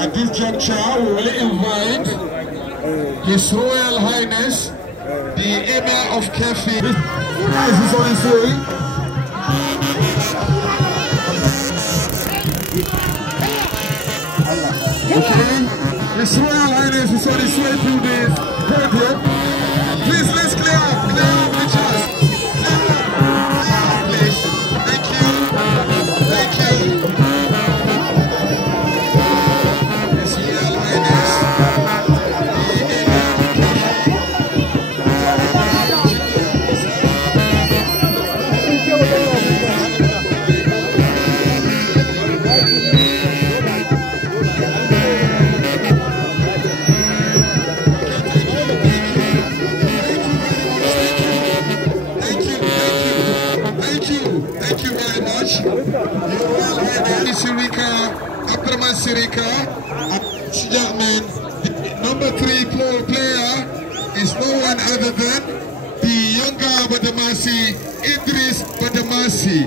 At this juncture, we will invite His Royal Highness, the Emir of Kefi. As he's on his way. Okay, His Royal Highness is on his way through this podium. Please, let's clear up the chairs. Clear up, please. Thank you. Thank you. His Royal Highness, Sirika, gentlemen, the number 3 player is no one other than the younger Badamasi, Idris Badamasi.